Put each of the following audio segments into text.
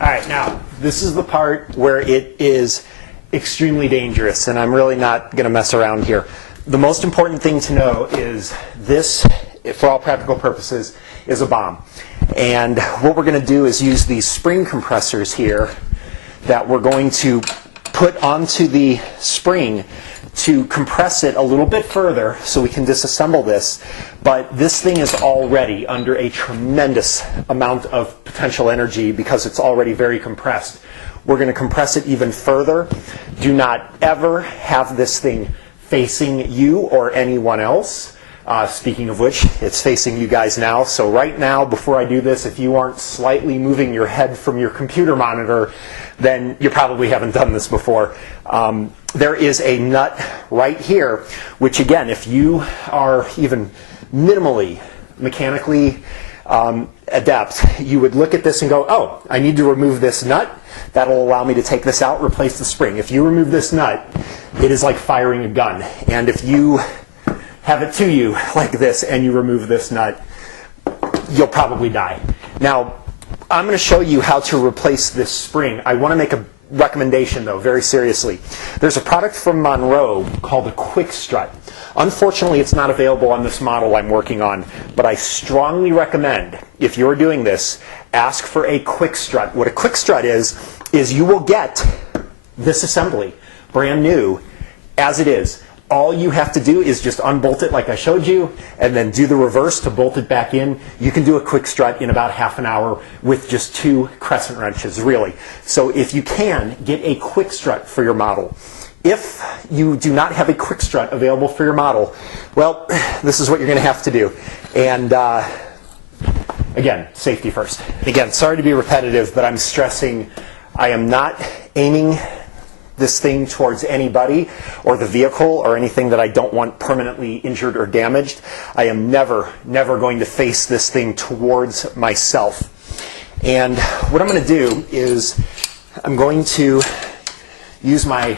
All right, now this is the part where it is extremely dangerous, and I'm really not going to mess around here. The most important thing to know is this, for all practical purposes, is a bomb. And what we're going to do is use these spring compressors here that we're going to put onto the spring to compress it a little bit further so we can disassemble this. But this thing is already under a tremendous amount of potential energy because it's already very compressed. We're going to compress it even further. Do not ever have this thing facing you or anyone else. Speaking of which, it's facing you guys now. So right now, before I do this, if you aren't slightly moving your head from your computer monitor, then you probably haven't done this before. There is a nut right here, which again, if you are even minimally mechanically adept, you would look at this and go, oh, I need to remove this nut. That'll allow me to take this out, replace the spring. If you remove this nut, it is like firing a gun. And if you have it to you like this and you remove this nut, you'll probably die. Now, I'm going to show you how to replace this spring. I want to make a recommendation, though, very seriously. There's a product from Monroe called a Quick Strut. Unfortunately, it's not available on this model I'm working on, but I strongly recommend, if you're doing this, ask for a Quick Strut. What a Quick Strut is you will get this assembly, brand new, as it is. All you have to do is just unbolt it like I showed you, and then do the reverse to bolt it back in. You can do a Quick Strut in about half an hour with just 2 crescent wrenches, really. So if you can, get a Quick Strut for your model. If you do not have a Quick Strut available for your model, well, this is what you're going to have to do. And again, safety first. Again, sorry to be repetitive, but I'm stressing I am not aiming this thing towards anybody or the vehicle or anything that I don't want permanently injured or damaged. I am never going to face this thing towards myself. And what I'm going to do is I'm going to use my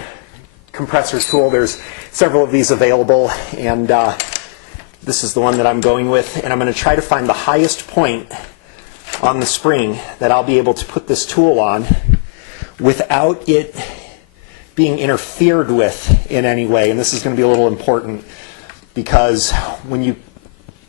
compressor tool. There's several of these available, and this is the one that I'm going with. And I'm going to try to find the highest point on the spring that I'll be able to put this tool on without it being interfered with in any way. And this is going to be a little important because when you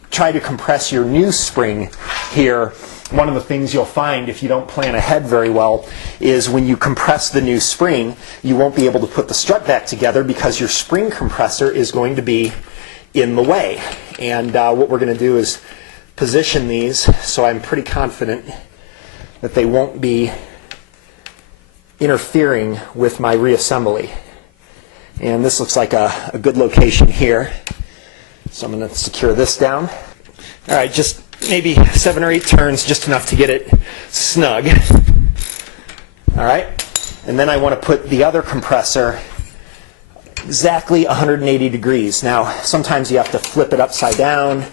try to compress your new spring here, one of the things you'll find if you don't plan ahead very well is when you compress the new spring, you won't be able to put the strut back together because your spring compressor is going to be in the way. And what we're going to do is position these so I'm pretty confident that they won't be interfering with my reassembly. And this looks like a good location here. So I'm going to secure this down. All right, just maybe 7 or 8 turns, just enough to get it snug. All right, and then I want to put the other compressor exactly 180 degrees. Now, sometimes you have to flip it upside down,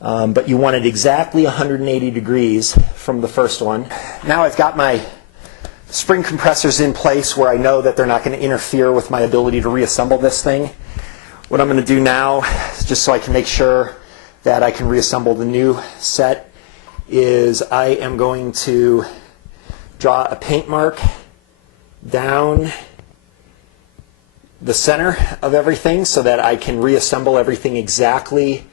but you want it exactly 180 degrees from the first one. Now I've got my spring compressors in place where I know that they're not going to interfere with my ability to reassemble this thing. What I'm going to do now, just so I can make sure that I can reassemble the new set, is I am going to draw a paint mark down the center of everything so that I can reassemble everything exactly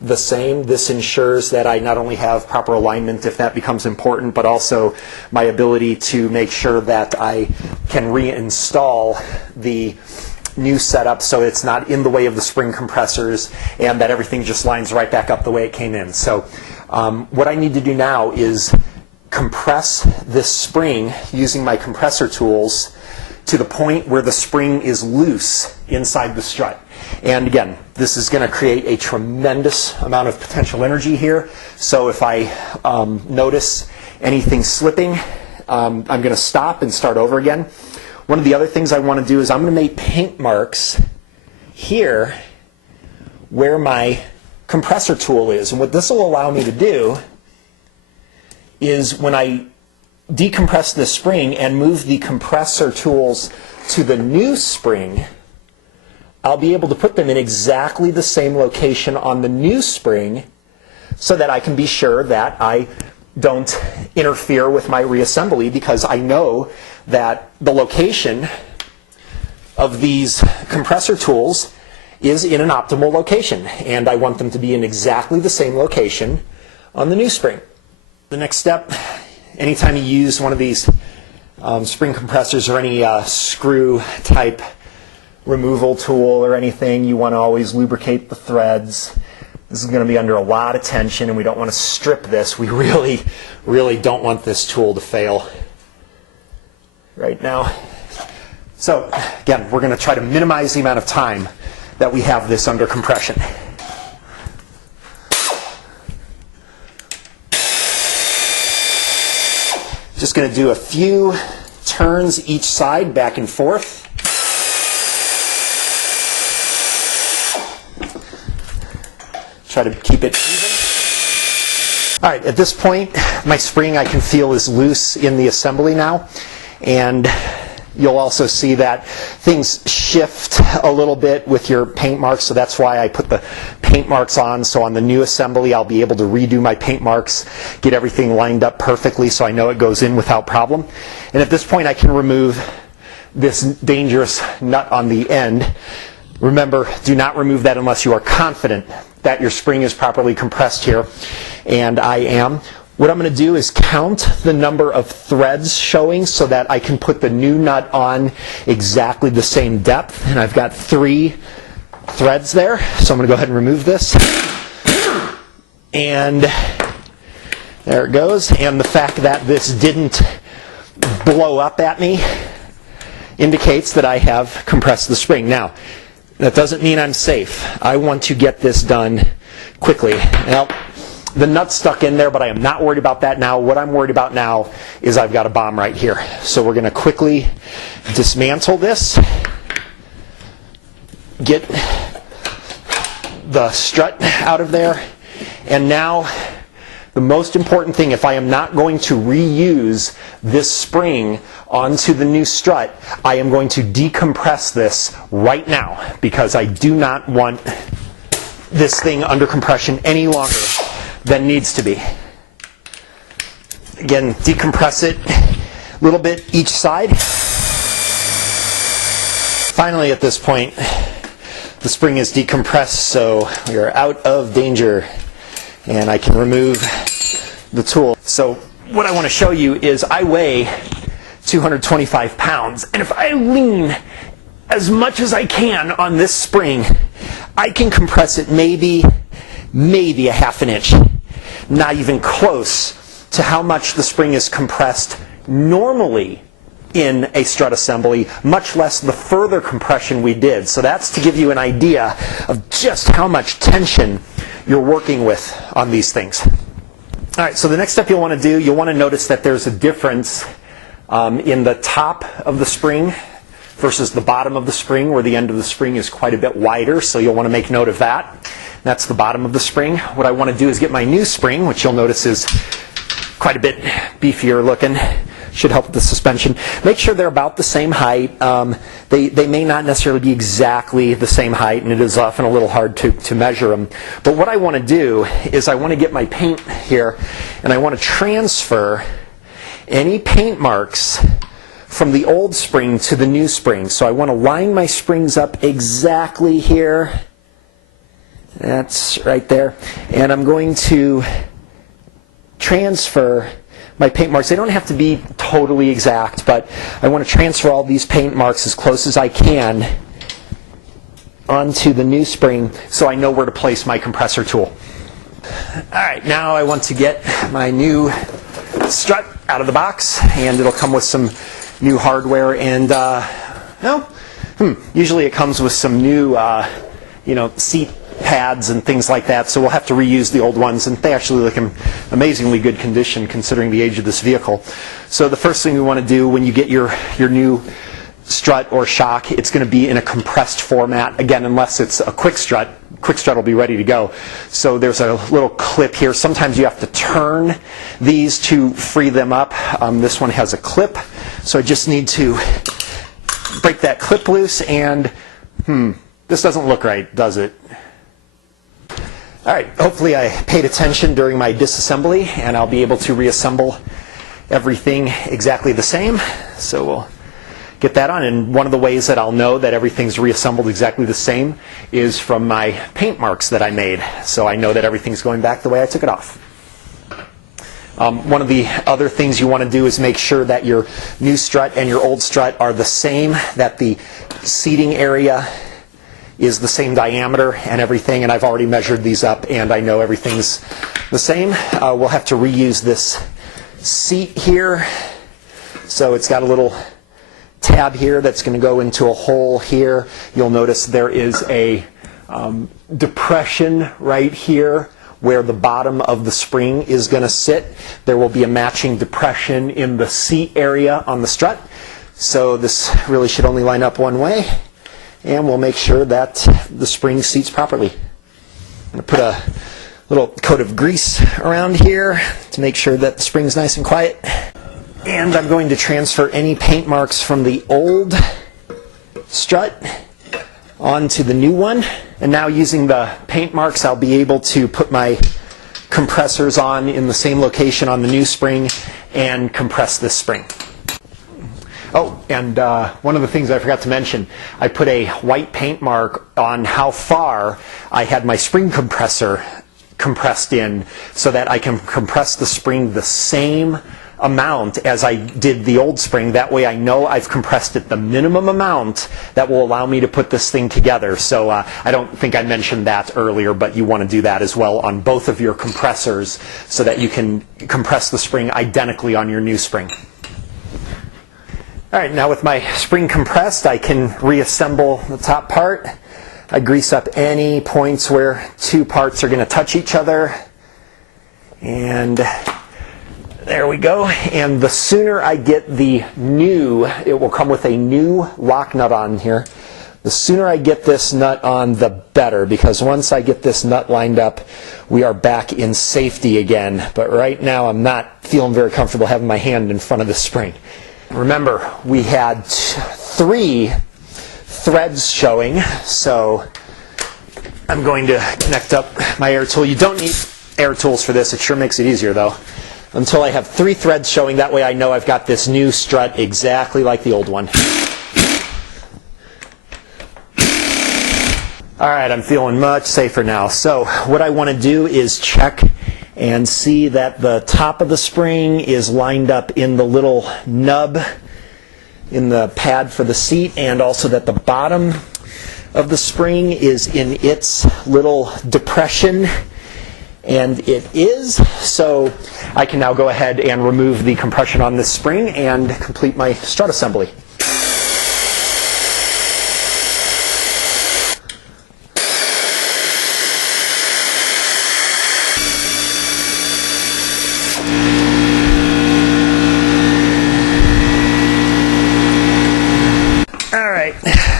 the same. This ensures that I not only have proper alignment if that becomes important, but also my ability to make sure that I can reinstall the new setup so it's not in the way of the spring compressors and that everything just lines right back up the way it came in. So what I need to do now is compress this spring using my compressor tools to the point where the spring is loose inside the strut. And again, this is going to create a tremendous amount of potential energy here. So if I notice anything slipping, I'm going to stop and start over again. One of the other things I want to do is I'm going to make paint marks here where my compressor tool is. And what this will allow me to do is when I decompress this spring and move the compressor tools to the new spring, I'll be able to put them in exactly the same location on the new spring so that I can be sure that I don't interfere with my reassembly, because I know that the location of these compressor tools is in an optimal location, and I want them to be in exactly the same location on the new spring. The next step, anytime you use one of these spring compressors or any screw type removal tool or anything, you want to always lubricate the threads. This is going to be under a lot of tension, and we don't want to strip this. We really, really don't want this tool to fail right now. So again, we're going to try to minimize the amount of time that we have this under compression. Just going to do a few turns each side, back and forth. Try to keep it even. All right, at this point, my spring I can feel is loose in the assembly now, and you'll also see that things shift a little bit with your paint marks, so that's why I put the paint marks on. So on the new assembly, I'll be able to redo my paint marks, get everything lined up perfectly so I know it goes in without problem. And at this point, I can remove this dangerous nut on the end. Remember, do not remove that unless you are confident that your spring is properly compressed here, and I am. What I'm going to do is count the number of threads showing so that I can put the new nut on exactly the same depth, and I've got 3 threads there, so I'm going to go ahead and remove this. And there it goes, and the fact that this didn't blow up at me indicates that I have compressed the spring. Now, that doesn't mean I'm safe. I want to get this done quickly. Now, the nut's stuck in there, but I am not worried about that now. What I'm worried about now is I've got a bomb right here. So we're going to quickly dismantle this, get the strut out of there, and now the most important thing, if I am not going to reuse this spring onto the new strut, I am going to decompress this right now, because I do not want this thing under compression any longer than needs to be. Again, decompress it a little bit each side. Finally, at this point, the spring is decompressed, so we are out of danger, and I can remove the tool. So what I want to show you is I weigh 225 pounds, and if I lean as much as I can on this spring, I can compress it maybe a half an inch. Not even close to how much the spring is compressed normally in a strut assembly, much less the further compression we did. So that's to give you an idea of just how much tension you're working with on these things. All right, so the next step you'll want to do, you'll want to notice that there's a difference in the top of the spring versus the bottom of the spring, where the end of the spring is quite a bit wider, so you'll want to make note of that. That's the bottom of the spring. What I want to do is get my new spring, which you'll notice is quite a bit beefier looking. Should help with the suspension. Make sure they're about the same height. They may not necessarily be exactly the same height, and it is often a little hard to measure them. But what I want to do is I want to get my paint here, and I want to transfer any paint marks from the old spring to the new spring. So I want to line my springs up exactly here. That's right there. And I'm going to transfer my paint marks. They don't have to be totally exact, but I want to transfer all these paint marks as close as I can onto the new spring so I know where to place my compressor tool. All right, now I want to get my new strut out of the box, and it'll come with some new hardware, and usually it comes with some new seat pads and things like that, so we'll have to reuse the old ones, and they actually look in amazingly good condition considering the age of this vehicle. So the first thing we want to do when you get your new strut or shock, it's going to be in a compressed format. Again, unless it's a quick strut will be ready to go. So there's a little clip here. Sometimes you have to turn these to free them up. This one has a clip, so I just need to break that clip loose, and this doesn't look right, does it? All right, hopefully I paid attention during my disassembly and I'll be able to reassemble everything exactly the same. So we'll get that on. And one of the ways that I'll know that everything's reassembled exactly the same is from my paint marks that I made. So I know that everything's going back the way I took it off. One of the other things you want to do is make sure that your new strut and your old strut are the same, that the seating area is the same diameter and everything, and I've already measured these up and I know everything's the same. We'll have to reuse this seat here. So it's got a little tab here that's going to go into a hole here. You'll notice there is a depression right here where the bottom of the spring is going to sit. There will be a matching depression in the seat area on the strut. So this really should only line up one way. And we'll make sure that the spring seats properly. I'm going to put a little coat of grease around here to make sure that the spring's nice and quiet. And I'm going to transfer any paint marks from the old strut onto the new one. And now using the paint marks, I'll be able to put my compressors on in the same location on the new spring and compress this spring. Oh, and one of the things I forgot to mention, I put a white paint mark on how far I had my spring compressor compressed in so that I can compress the spring the same amount as I did the old spring. That way I know I've compressed it the minimum amount that will allow me to put this thing together. So I don't think I mentioned that earlier, but you want to do that as well on both of your compressors so that you can compress the spring identically on your new spring. All right, now with my spring compressed, I can reassemble the top part. I grease up any points where two parts are going to touch each other. And there we go. And the sooner I get the new, it will come with a new lock nut on here. The sooner I get this nut on, the better, because once I get this nut lined up, we are back in safety again. But right now, I'm not feeling very comfortable having my hand in front of the spring. Remember, we had 3 threads showing, so I'm going to connect up my air tool. You don't need air tools for this. It sure makes it easier, though. Until I have 3 threads showing, that way I know I've got this new strut exactly like the old one. All right, I'm feeling much safer now. So what I want to do is check and see that the top of the spring is lined up in the little nub in the pad for the seat, and also that the bottom of the spring is in its little depression, and it is. So I can now go ahead and remove the compression on this spring and complete my strut assembly.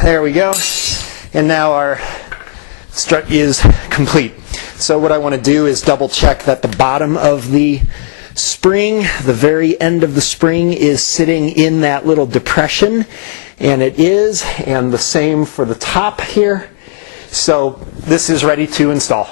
There we go. And now our strut is complete. So what I want to do is double check that the bottom of the spring, the very end of the spring, is sitting in that little depression. And it is. And the same for the top here. So this is ready to install.